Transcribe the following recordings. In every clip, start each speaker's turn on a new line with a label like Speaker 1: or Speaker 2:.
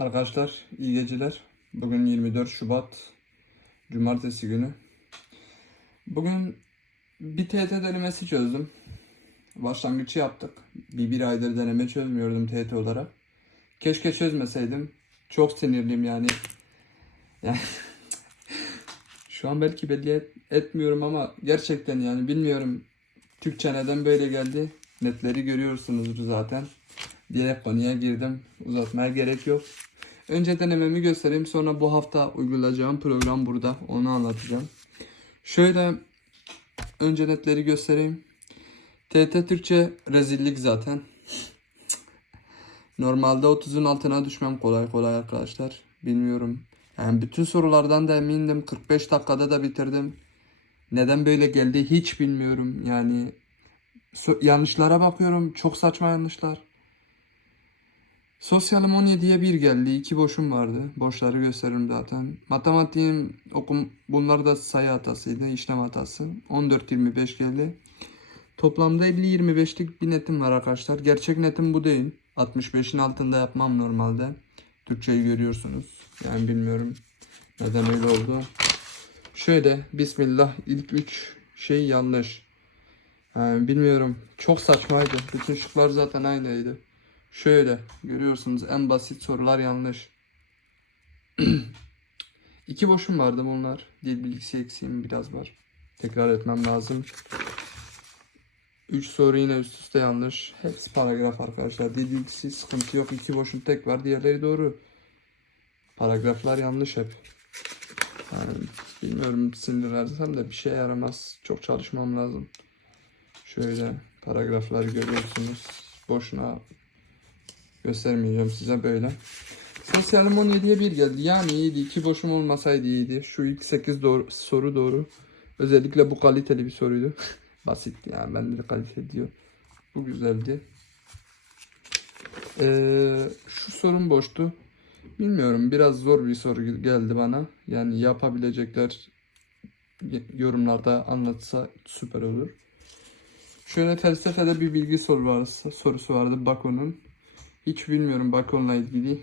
Speaker 1: Arkadaşlar iyi geceler. Bugün 24 Şubat Cumartesi günü. Bugün bir TET denemesi çözdüm. Başlangıcı yaptık. Bir, bir aydır deneme çözmüyordum TET olarak. Keşke çözmeseydim. Çok sinirliyim yani. Yani şu an belki belli et- etmiyorum ama gerçekten yani bilmiyorum. Türkçe neden böyle geldi? Netleri görüyorsunuzdur zaten. Direkt konuya girdim. Uzatmaya gerek yok. Önce denememi göstereyim. Sonra bu hafta uygulayacağım program burada. Onu anlatacağım. Şöyle önce netleri göstereyim. TT Türkçe rezillik zaten. Normalde 30'un altına düşmem kolay kolay arkadaşlar. Bilmiyorum. Yani bütün sorulardan da emindim. 45 dakikada da bitirdim. Neden böyle geldi hiç bilmiyorum. Yani yanlışlara bakıyorum. Çok saçma yanlışlar. Sosyalım 17'ye 1 geldi. 2 boşum vardı. Boşları gösteririm zaten. Matematiğim okum bunlar da sayı hatasıydı. işlem hatası. 14-25 geldi. Toplamda 50-25'lik bir netim var arkadaşlar. Gerçek netim bu değil. 65'in altında yapmam normalde. Türkçeyi görüyorsunuz. Yani bilmiyorum neden öyle oldu. Şöyle Bismillah ilk 3 şey yanlış. Yani bilmiyorum. Çok saçmaydı. Bütün şıklar zaten aynıydı. Şöyle görüyorsunuz en basit sorular yanlış. İki boşum vardı bunlar. Dil bilgisi eksiğim biraz var. Tekrar etmem lazım. Üç soru yine üst üste yanlış. Hepsi paragraf arkadaşlar. Dil bilgisi sıkıntı yok. İki boşum tek var. Diğerleri doğru. Paragraflar yanlış hep. Yani bilmiyorum sinirlersem de bir şey yaramaz. Çok çalışmam lazım. Şöyle paragrafları görüyorsunuz. Boşuna göstermeyeceğim size böyle. Sosyalim 17'ye 1 geldi. Yani iyiydi. İki boşum olmasaydı iyiydi. Şu ilk 8 doğru, soru doğru. Özellikle bu kaliteli bir soruydu. Basit yani ben de kalite diyor. Bu güzeldi. Ee, şu sorun boştu. Bilmiyorum biraz zor bir soru geldi bana. Yani yapabilecekler yorumlarda anlatsa süper olur. Şöyle felsefede bir bilgi soru varsa, sorusu vardı Bakon'un. Hiç bilmiyorum Bakon'la ilgili.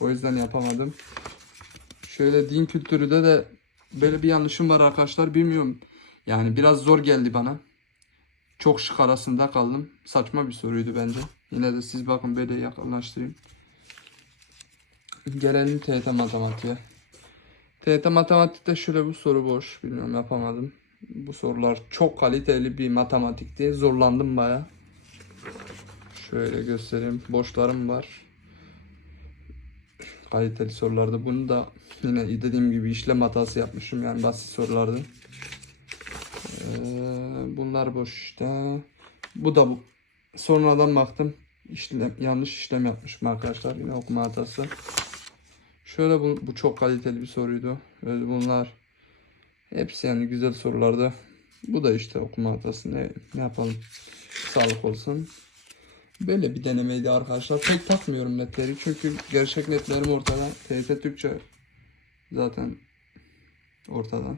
Speaker 1: O yüzden yapamadım. Şöyle din kültürü de de böyle bir yanlışım var arkadaşlar bilmiyorum. Yani biraz zor geldi bana. Çok şık arasında kaldım. Saçma bir soruydu bence. Yine de siz bakın böyle yakınlaştırayım. Gelelim TYT matematiğe. TYT matematikte şöyle bu soru boş. Bilmiyorum yapamadım. Bu sorular çok kaliteli bir matematikti. Zorlandım baya. Şöyle göstereyim. Boşlarım var. Kaliteli sorularda. Bunu da yine dediğim gibi işlem hatası yapmışım. Yani basit sorulardı. Ee, bunlar boş işte. Bu da bu. Sonradan baktım. İşlem, yanlış işlem yapmışım arkadaşlar. Yine okuma hatası. Şöyle bu, bu çok kaliteli bir soruydu. Böyle bunlar hepsi yani güzel sorulardı. Bu da işte okuma hatası. Ne, ne yapalım? Sağlık olsun. Böyle bir denemeydi arkadaşlar. Pek takmıyorum netleri. Çünkü gerçek netlerim ortada. TYT Türkçe zaten ortada.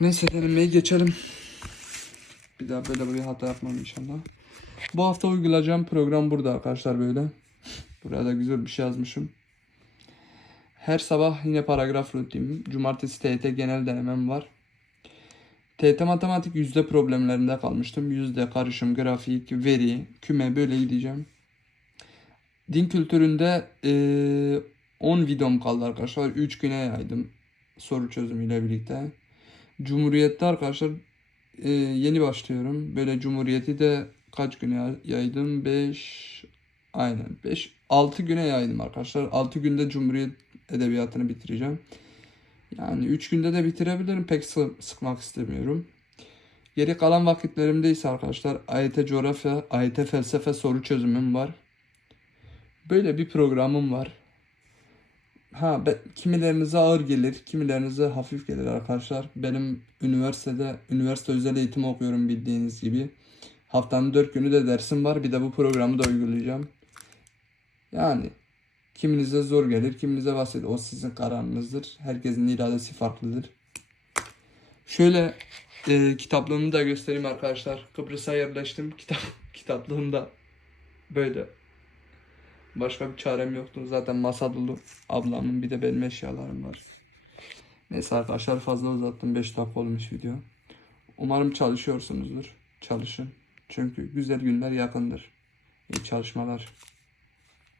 Speaker 1: Neyse denemeye geçelim. Bir daha böyle bir hata yapmam inşallah. Bu hafta uygulayacağım program burada arkadaşlar böyle. Buraya da güzel bir şey yazmışım. Her sabah yine paragraf rutinim. Cumartesi TYT genel denemem var. TYT matematik yüzde problemlerinde kalmıştım. Yüzde karışım, grafik, veri, küme böyle gideceğim. Din kültüründe eee, 10 videom kaldı arkadaşlar. 3 güne yaydım soru çözümüyle birlikte. Cumhuriyette arkadaşlar eee, yeni başlıyorum. Böyle Cumhuriyeti de kaç güne yaydım? 5 aynen 5 6 güne yaydım arkadaşlar. 6 günde Cumhuriyet edebiyatını bitireceğim. Yani 3 günde de bitirebilirim. Pek sı- sıkmak istemiyorum. Geri kalan vakitlerimde ise arkadaşlar AYT coğrafya, AYT felsefe soru çözümüm var. Böyle bir programım var. Ha be, kimilerinize ağır gelir, kimilerinize hafif gelir arkadaşlar. Benim üniversitede, üniversite özel eğitim okuyorum bildiğiniz gibi. Haftanın 4 günü de dersim var. Bir de bu programı da uygulayacağım. Yani kiminize zor gelir, kiminize basit. O sizin kararınızdır. Herkesin iradesi farklıdır. Şöyle e, kitaplığımı da göstereyim arkadaşlar. Kıbrıs'a yerleştim. Kitap kitaplığım da böyle. Başka bir çarem yoktu. Zaten masa dolu. Ablamın bir de benim eşyalarım var. Neyse arkadaşlar fazla uzattım. 5 dakika olmuş video. Umarım çalışıyorsunuzdur. Çalışın. Çünkü güzel günler yakındır. İyi çalışmalar.